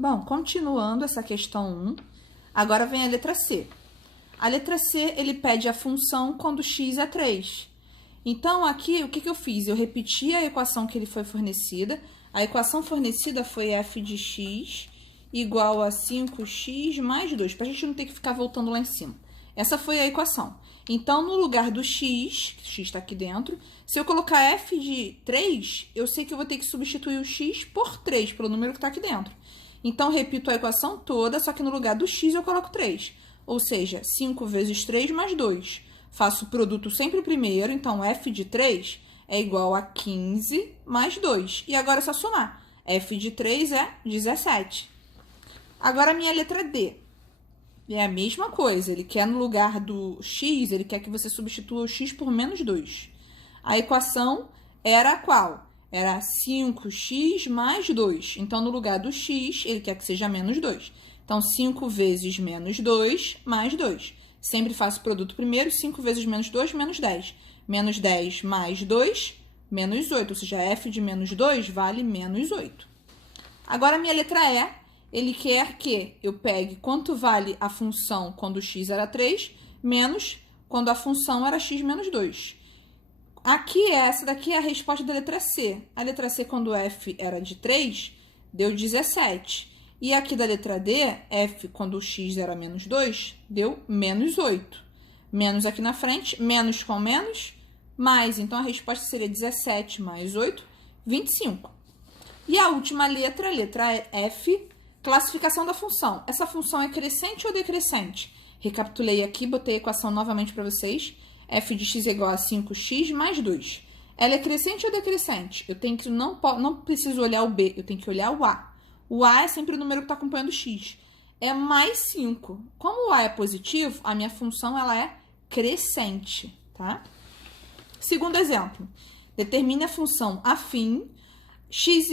Bom, continuando essa questão 1, agora vem a letra C. A letra C, ele pede a função quando x é 3. Então, aqui, o que eu fiz? Eu repeti a equação que ele foi fornecida. A equação fornecida foi f de x igual a 5x mais 2, para a gente não ter que ficar voltando lá em cima. Essa foi a equação. Então, no lugar do x, que x está aqui dentro, se eu colocar f de 3, eu sei que eu vou ter que substituir o x por 3, pelo número que está aqui dentro. Então, repito a equação toda, só que no lugar do x eu coloco 3. Ou seja, 5 vezes 3 mais 2. Faço o produto sempre primeiro, então f de 3 é igual a 15 mais 2. E agora é só somar. F de 3 é 17. Agora a minha letra D. É a mesma coisa, ele quer no lugar do x, ele quer que você substitua o x por menos 2. A equação era qual? Era 5x mais 2. Então, no lugar do x, ele quer que seja menos 2. Então, 5 vezes menos 2 mais 2. Sempre faço o produto primeiro, 5 vezes menos 2, menos 10. Menos 10 mais 2, menos 8. Ou seja, f de menos 2 vale menos 8. Agora, a minha letra E. Ele quer que eu pegue quanto vale a função quando x era 3, menos quando a função era x menos 2. Aqui, essa daqui é a resposta da letra C. A letra C, quando f era de 3, deu 17. E aqui da letra D, f, quando o x era menos 2, deu menos 8. Menos aqui na frente, menos com menos, mais. Então, a resposta seria 17 mais 8, 25. E a última letra, a letra F, classificação da função. Essa função é crescente ou decrescente? Recapitulei aqui, botei a equação novamente para vocês. F de x é igual a 5x mais 2. Ela é crescente ou decrescente? Eu tenho que não preciso olhar o B, eu tenho que olhar o A. O A é sempre o número que está acompanhando o x. É mais 5. Como o A é positivo, a minha função ela é crescente, tá? Segundo exemplo. Determine a função afim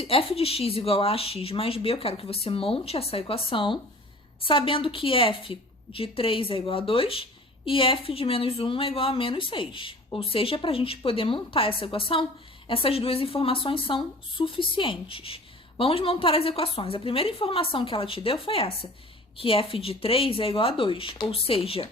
f de x igual a ax mais b, eu quero que você monte essa equação, sabendo que f de 3 é igual a 2 e f de menos 1 é igual a menos 6. Ou seja, para a gente poder montar essa equação, essas duas informações são suficientes. Vamos montar as equações. A primeira informação que ela te deu foi essa, que f de 3 é igual a 2. Ou seja,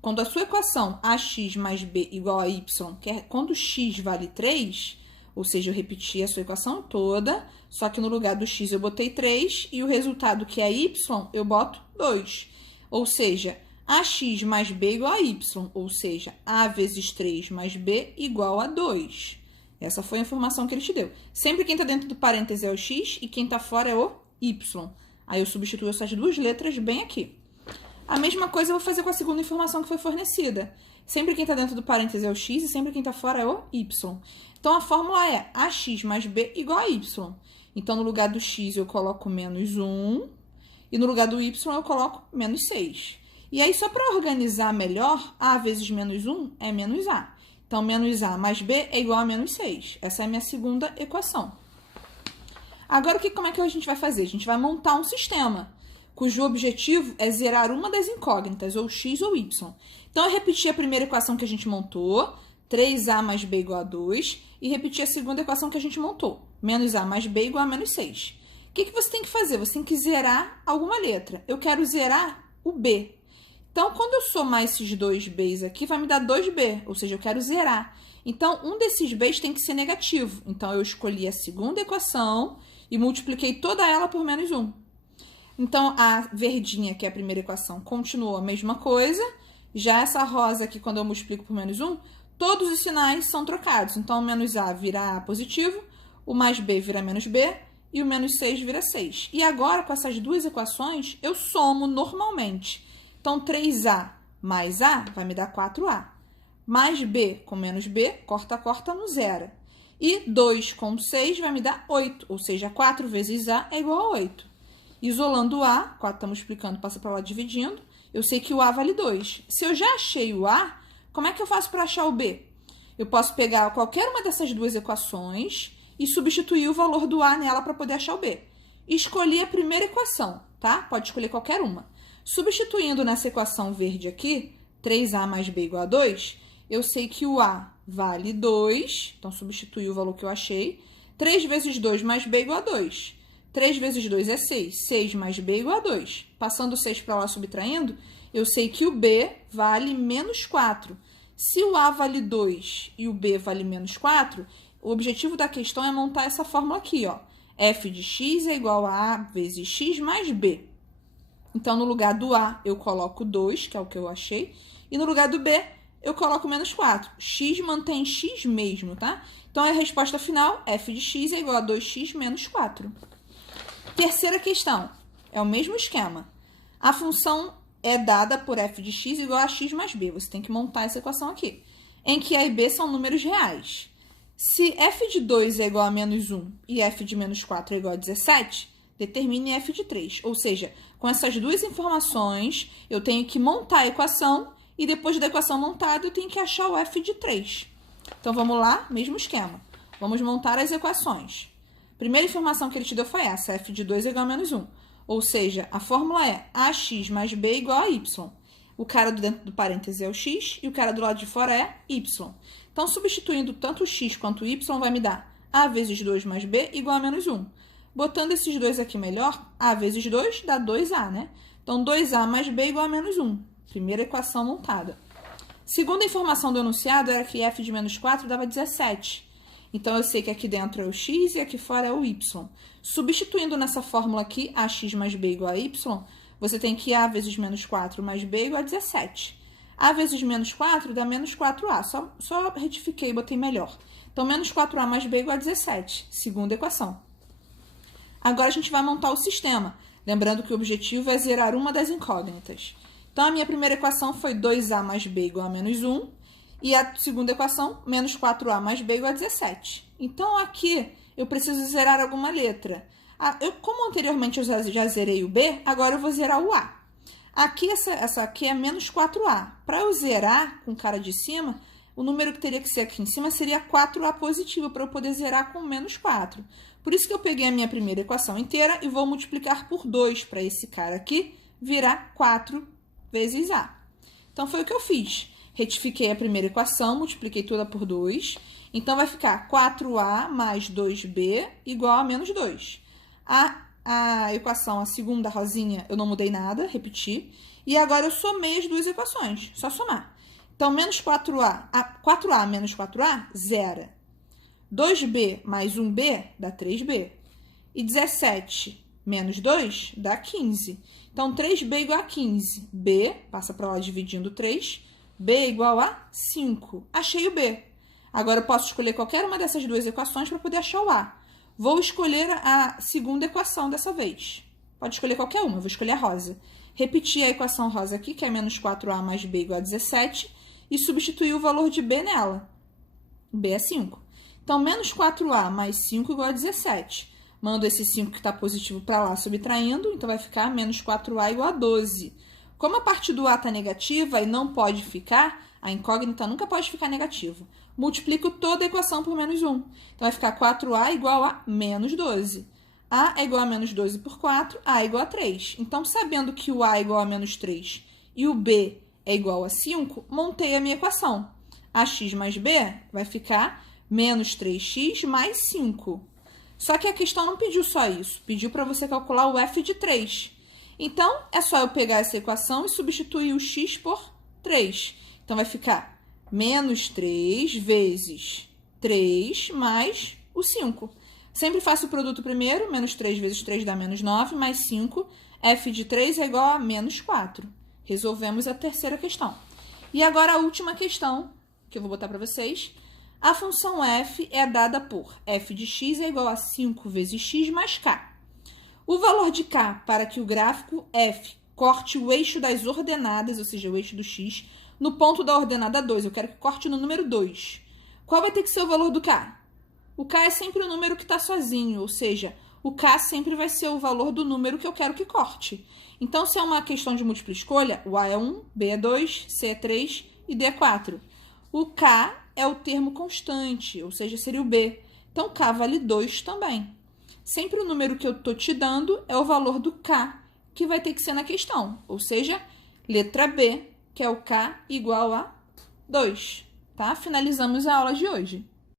quando a sua equação ax mais b igual a y, que é quando x vale 3... Ou seja, eu repeti a sua equação toda, só que no lugar do x eu botei 3 e o resultado que é y, eu boto 2. Ou seja, ax mais b igual a y, ou seja, a vezes 3 mais b igual a 2. Essa foi a informação que ele te deu. Sempre quem está dentro do parêntese é o x e quem está fora é o y. Aí eu substituo essas duas letras bem aqui. A mesma coisa eu vou fazer com a segunda informação que foi fornecida. Sempre quem está dentro do parêntese é o x e sempre quem está fora é o y. Então, a fórmula é ax mais b igual a y. Então, no lugar do x, eu coloco menos 1. E no lugar do y, eu coloco menos 6. E aí, só para organizar melhor, a vezes menos 1 é menos a. Então, menos a mais b é igual a menos 6. Essa é a minha segunda equação. Agora, como é que a gente vai fazer? A gente vai montar um sistema, cujo objetivo é zerar uma das incógnitas, ou x ou y. Então, eu repeti a primeira equação que a gente montou, 3a mais b igual a 2, e repetir a segunda equação que a gente montou, menos a mais b igual a menos 6. O que você tem que fazer? Você tem que zerar alguma letra. Eu quero zerar o b. Então, quando eu somar esses dois b's aqui, vai me dar 2b, ou seja, eu quero zerar. Então, um desses b's tem que ser negativo. Então, eu escolhi a segunda equação e multipliquei toda ela por menos 1. Então, a verdinha, que é a primeira equação, continuou a mesma coisa. Já essa rosa aqui, quando eu multiplico por menos 1, todos os sinais são trocados. Então, o menos a vira a positivo, o mais b vira menos b e o menos 6 vira 6. E agora, com essas duas equações, eu somo normalmente. Então, 3a mais a vai me dar 4a. Mais b com menos b, corta, no zero. E 2 com 6 vai me dar 8, ou seja, 4 vezes a é igual a 8. Isolando o a, 4 está multiplicando, passa para lá dividindo, eu sei que o a vale 2. Se eu já achei o a, como é que eu faço para achar o b? Eu posso pegar qualquer uma dessas duas equações e substituir o valor do a nela para poder achar o b. Escolhi a primeira equação, tá? Pode escolher qualquer uma. Substituindo nessa equação verde aqui, 3a mais b igual a 2, eu sei que o a vale 2, então substituí o valor que eu achei. 3 vezes 2 mais b igual a 2. 3 vezes 2 é 6. 6 mais B igual a 2. Passando o 6 para lá, subtraindo, eu sei que o B vale menos 4. Se o A vale 2 e o B vale menos 4, o objetivo da questão é montar essa fórmula aqui, ó. F de x é igual a A vezes x mais B. Então, no lugar do A, eu coloco 2, que é o que eu achei. E no lugar do B, eu coloco menos 4. X mantém x mesmo, tá? Então, a resposta final, f de x é igual a 2x menos 4. Terceira questão, é o mesmo esquema. A função é dada por f de x igual a x mais b. Você tem que montar essa equação aqui, em que a e b são números reais. Se f de 2 é igual a menos 1 e f de menos 4 é igual a 17, determine f de 3. Ou seja, com essas duas informações, eu tenho que montar a equação e depois da equação montada, eu tenho que achar o f de 3. Então, vamos lá, mesmo esquema. Vamos montar as equações. Primeira informação que ele te deu foi essa, f de 2 é igual a menos 1. Ou seja, a fórmula é ax mais b igual a y. O cara do dentro do parêntese é o x e o cara do lado de fora é y. Então, substituindo tanto o x quanto o y, vai me dar a vezes 2 mais b igual a menos 1. Botando esses dois aqui melhor, a vezes 2 dá 2a, né? Então, 2a mais b igual a menos 1. Primeira equação montada. Segunda informação do enunciado era que f de menos 4 dava 17. Então, eu sei que aqui dentro é o x e aqui fora é o y. Substituindo nessa fórmula aqui, ax mais b igual a y, você tem que a vezes menos 4 mais b igual a 17. A vezes menos 4 dá menos 4a. Só retifiquei e botei melhor. Então, menos 4a mais b igual a 17. Segunda equação. Agora, a gente vai montar o sistema. Lembrando que o objetivo é zerar uma das incógnitas. Então, a minha primeira equação foi 2a mais b igual a menos 1. E a segunda equação, menos 4a mais b igual a 17. Então, aqui, eu preciso zerar alguma letra. Como anteriormente eu já zerei o b, agora eu vou zerar o a. Aqui, essa aqui é menos 4a. Para eu zerar com o cara de cima, o número que teria que ser aqui em cima seria 4a positivo, para eu poder zerar com menos 4. Por isso que eu peguei a minha primeira equação inteira e vou multiplicar por 2 para esse cara aqui virar 4 vezes a. Então, foi o que eu fiz. Retifiquei a primeira equação, multipliquei toda por 2. Então, vai ficar 4a mais 2b igual a menos 2. A equação, a segunda rosinha, eu não mudei nada, repeti. E agora eu somei as duas equações, só somar. Então, menos 4a menos 4a, zera. 2b mais 1b dá 3b. E 17 menos 2 dá 15. Então, 3b igual a 15. b, passa para lá dividindo 3. b igual a 5. Achei o b. Agora, eu posso escolher qualquer uma dessas duas equações para poder achar o a. Vou escolher a segunda equação dessa vez. Pode escolher qualquer uma, vou escolher a rosa. Repetir a equação rosa aqui, que é menos 4a mais b igual a 17, e substituir o valor de b nela. b é 5. Então, menos 4a mais 5 igual a 17. Mando esse 5 que está positivo para lá, subtraindo, então vai ficar menos 4a igual a 12. Como a parte do a está negativa e não pode ficar, a incógnita nunca pode ficar negativa. Multiplico toda a equação por menos 1. Então, vai ficar 4a igual a menos 12. A é igual a menos 12 por 4, a é igual a 3. Então, sabendo que o a é igual a menos 3 e o b é igual a 5, montei a minha equação. Ax mais b vai ficar menos 3x mais 5. Só que a questão não pediu só isso. Pediu para você calcular o f de 3. Então, é só eu pegar essa equação e substituir o x por 3. Então, vai ficar menos 3 vezes 3 mais o 5. Sempre faço o produto primeiro. Menos 3 vezes 3 dá menos 9, mais 5. F de 3 é igual a menos 4. Resolvemos a terceira questão. E agora a última questão, que eu vou botar para vocês. A função f é dada por f de x é igual a 5 vezes x mais k. O valor de k para que o gráfico f corte o eixo das ordenadas, ou seja, o eixo do x, no ponto da ordenada 2. Eu quero que corte no número 2. Qual vai ter que ser o valor do k? O k é sempre o número que está sozinho, ou seja, o k sempre vai ser o valor do número que eu quero que corte. Então, se é uma questão de múltipla escolha, o a é 1, b é 2, c é 3 e d é 4. O k é o termo constante, ou seja, seria o b. Então, k vale 2 também. Sempre o número que eu estou te dando é o valor do k, que vai ter que ser na questão. Ou seja, letra B, que é o k igual a 2. Tá? Finalizamos a aula de hoje.